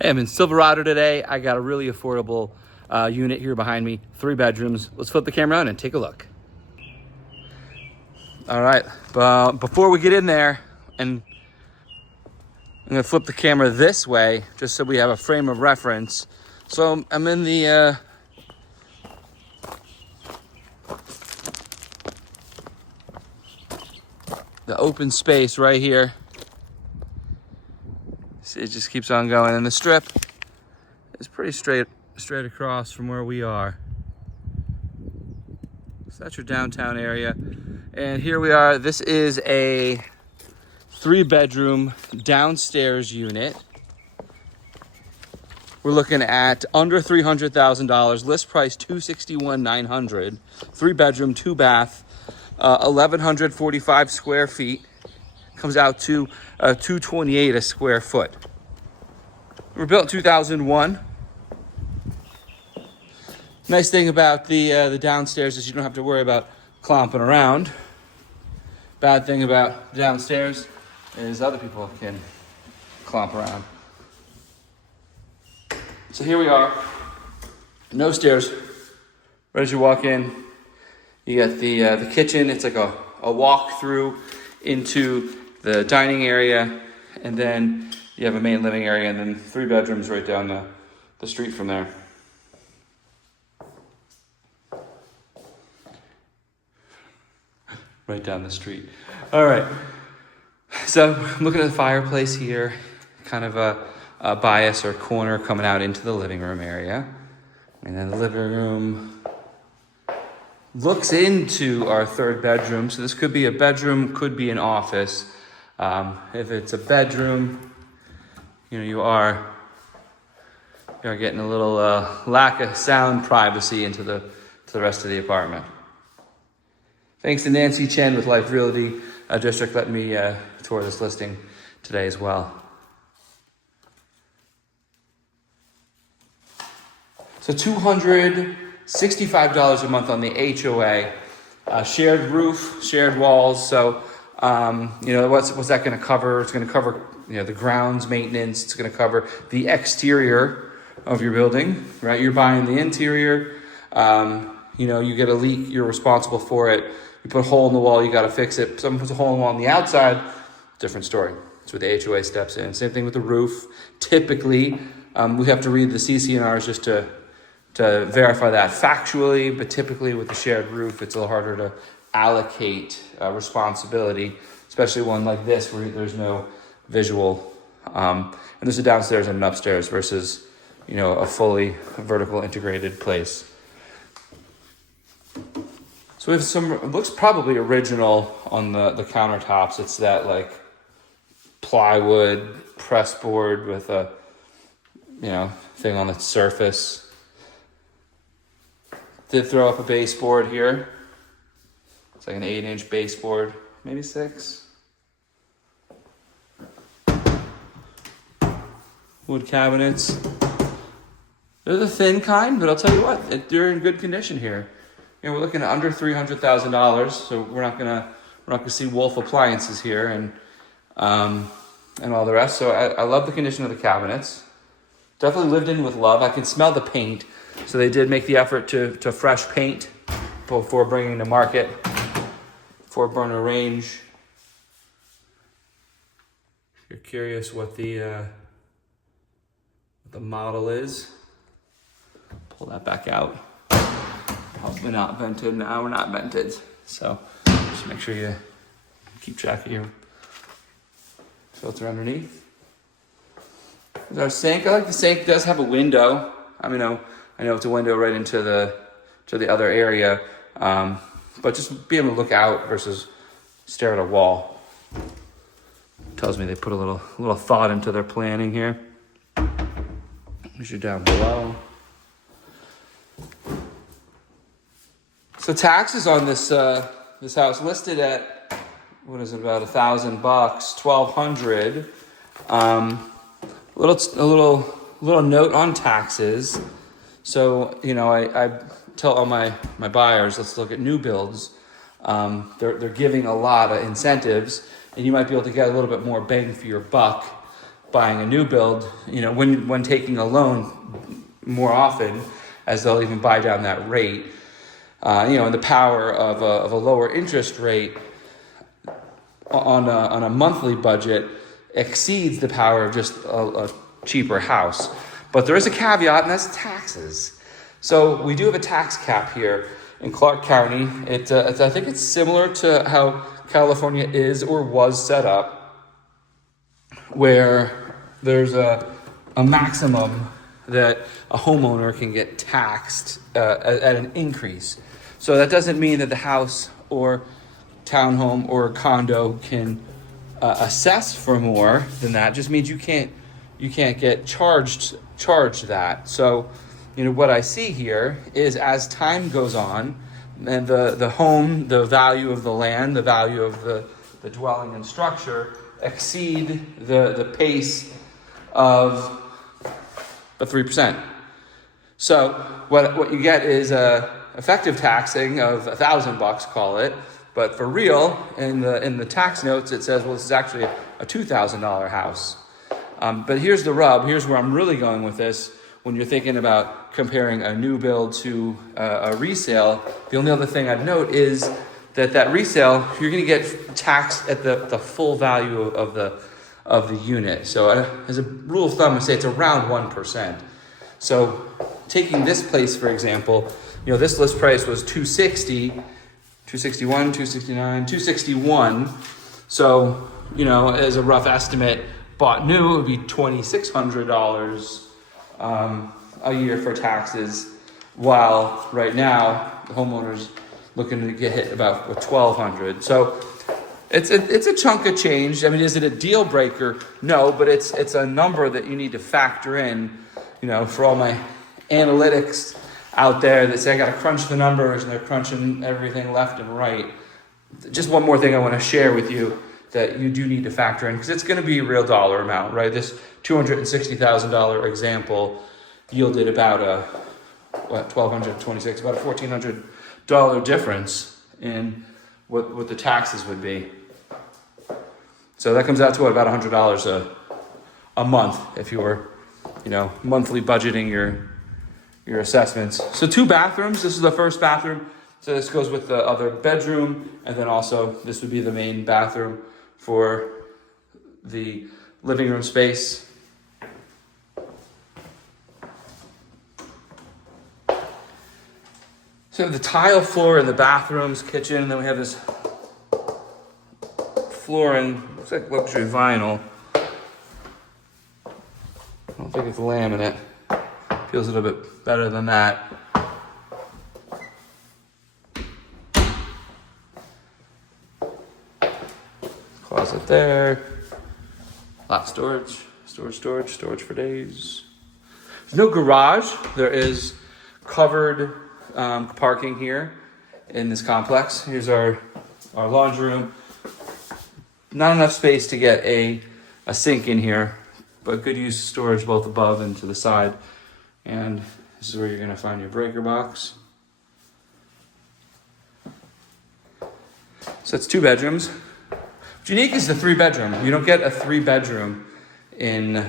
Hey, I'm in Silverado today. I got a really affordable unit here behind me, 3 bedrooms. Let's flip the camera on and take a look. All right, before we get in there, and I'm gonna flip the camera this way just so we have a frame of reference. So I'm in the open space right here. See, it just keeps on going, and the strip is pretty straight across from where we are. So that's your downtown area. And here we are. This is a 3-bedroom downstairs unit. We're looking at under $300,000. List price $261,900. 3-bedroom, 2-bath, 1,145 square feet. Comes out to $228 a square foot. We're built in 2001. Nice thing about the downstairs is you don't have to worry about clomping around. Bad thing about downstairs is other people can clomp around. So here we are, no stairs. Right as you walk in, you get the kitchen. It's like a walk through into the dining area, and then you have a main living area, and then 3 bedrooms right down the street from there. Right down the street. All right. So I'm looking at the fireplace here, kind of a bias or corner coming out into the living room area. And then the living room looks into our 3rd bedroom. So this could be a bedroom, could be an office. If it's a bedroom, you are getting a little lack of sound privacy into the rest of the apartment. Thanks to Nancy Chen with Life Realty District letting me tour this listing today as well. So $265 a month on the HOA, shared roof, shared walls. So what's that going to cover? It's going to cover the grounds maintenance. It's going to cover the exterior of your building. Right, you're buying the interior. You get a leak, you're responsible for it. You put a hole in the wall, you got to fix it. Someone puts a hole in the wall on the outside, different story. That's where the HOA steps in. Same thing with the roof. Typically, we have to read the CC&Rs just to verify that factually, but typically with the shared roof, it's a little harder to allocate responsibility, especially one like this where there's no visual. And there's a downstairs and an upstairs versus, a fully vertical integrated place. So we have it looks probably original on the countertops. It's that like plywood press board with a, thing on the surface. Did throw up a baseboard here. It's like an 8-inch baseboard, maybe 6. Wood cabinets. They're the thin kind, but I'll tell you what, they're in good condition here. We're looking at under $300,000, so we're not gonna see Wolf appliances here and all the rest. So I love the condition of the cabinets. Definitely lived in with love. I can smell the paint, so they did make the effort to fresh paint before bringing to market. 4-burner range. If you're curious what the model is, pull that back out. Hopefully not vented. Now we're not vented. So just make sure you keep track of your filter underneath. There's our sink. I like the sink. It does have a window. I know it's a window right into the other area. But just be able to look out versus stare at a wall. Tells me they put a little thought into their planning here. As you're down below. So taxes on this house listed at about $1,000, $1,200. A little note on taxes. So I tell all my buyers, let's look at new builds. They're giving a lot of incentives, and you might be able to get a little bit more bang for your buck buying a new build, when taking a loan more often, as they'll even buy down that rate, and the power of a lower interest rate on a monthly budget exceeds the power of just a cheaper house. But there is a caveat, and that's taxes. So we do have a tax cap here in Clark County. I think it's similar to how California is or was set up, where there's a maximum that a homeowner can get taxed at an increase. So that doesn't mean that the house or townhome or condo can assess for more than that. It just means you can't get charged that. So, what I see here is as time goes on, and the home, the value of the land, the value of the dwelling and structure exceed the pace of the 3%. So what you get is a effective taxing of $1,000, call it. But for real, in the tax notes, it says, well, this is actually a $2,000 house. But here's the rub. Here's where I'm really going with this. When you're thinking about comparing a new build to a resale, the only other thing I'd note is that resale, you're going to get taxed at the full value of the unit. So as a rule of thumb, I say it's around 1%. So taking this place, for example, this list price was $260, $261, $269, $261. So, as a rough estimate, bought new, it would be $2,600 a year for taxes, while right now the homeowner's looking to get hit about $1,200. So it's a chunk of change. I mean, is it a deal breaker? No, but it's a number that you need to factor in. For all my analytics out there that say I got to crunch the numbers and they're crunching everything left and right. Just one more thing I want to share with you that you do need to factor in, because it's going to be a real dollar amount, right? This $260,000 example yielded about $1,226, about a $1,400 difference in what the taxes would be. So that comes out to about $100 a month if you were, monthly budgeting your assessments. So 2 bathrooms. This is the first bathroom. So this goes with the other bedroom, and then also this would be the main bathroom for the living room space. So the tile floor in the bathrooms, kitchen, and then we have this flooring, looks like luxury vinyl. I don't think it's laminate. Feels a little bit better than that. Closet there. A lot of storage for days. There's no garage. There is covered parking here in this complex. Here's our laundry room. Not enough space to get a sink in here, but good use of storage both above and to the side. And this is where you're going to find your breaker box. So it's 2 bedrooms. What's unique is the 3-bedroom. You don't get a 3-bedroom in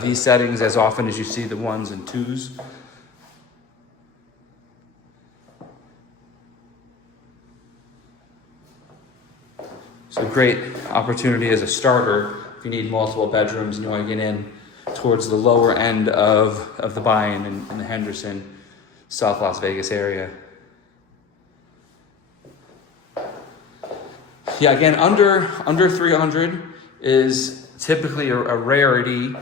these settings as often as you see the 1s and 2s. So great opportunity as a starter if you need multiple bedrooms and you want to get in towards the lower end of the buy-in in the Henderson, South Las Vegas area. Yeah, again, under 300 is typically a rarity.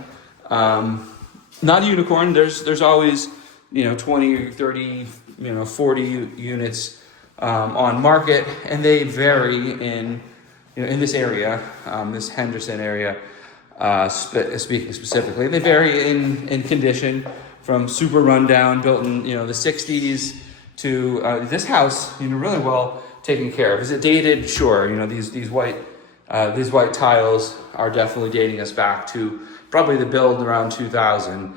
Not a unicorn. There's always 20, 30, 40 units on market, and they vary in this area, this Henderson area. Speaking specifically, they vary in condition from super rundown, built in the 60s, to this house really well taken care of. Is it dated? Sure. These white tiles are definitely dating us back to probably the build around 2000.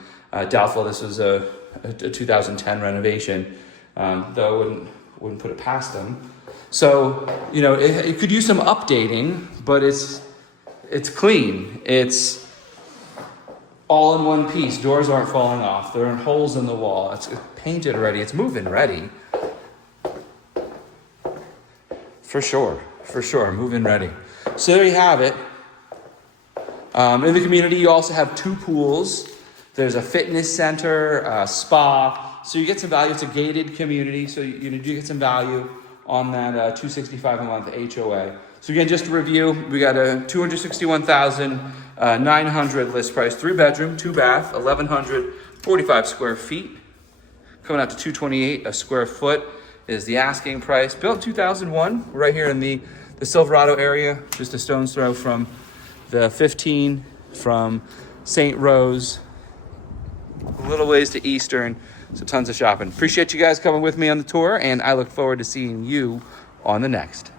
Doubtful this was a 2010 renovation, though I wouldn't put it past them. So it could use some updating, but it's clean. It's all in one piece. Doors aren't falling off. There aren't holes in the wall. It's painted already. It's move-in ready. For sure. Move-in ready. So there you have it. In the community, you also have 2 pools. There's a fitness center, a spa. So you get some value. It's a gated community. So you do get some value on that $265 a month HOA. So again, just to review, we got a $261,900 list price, 3-bedroom, 2-bath, 1,145 square feet, coming out to $228 a square foot is the asking price. Built in 2001, right here in the Silverado area, just a stone's throw from the 15 from St. Rose, a little ways to Eastern, so tons of shopping. Appreciate you guys coming with me on the tour, and I look forward to seeing you on the next.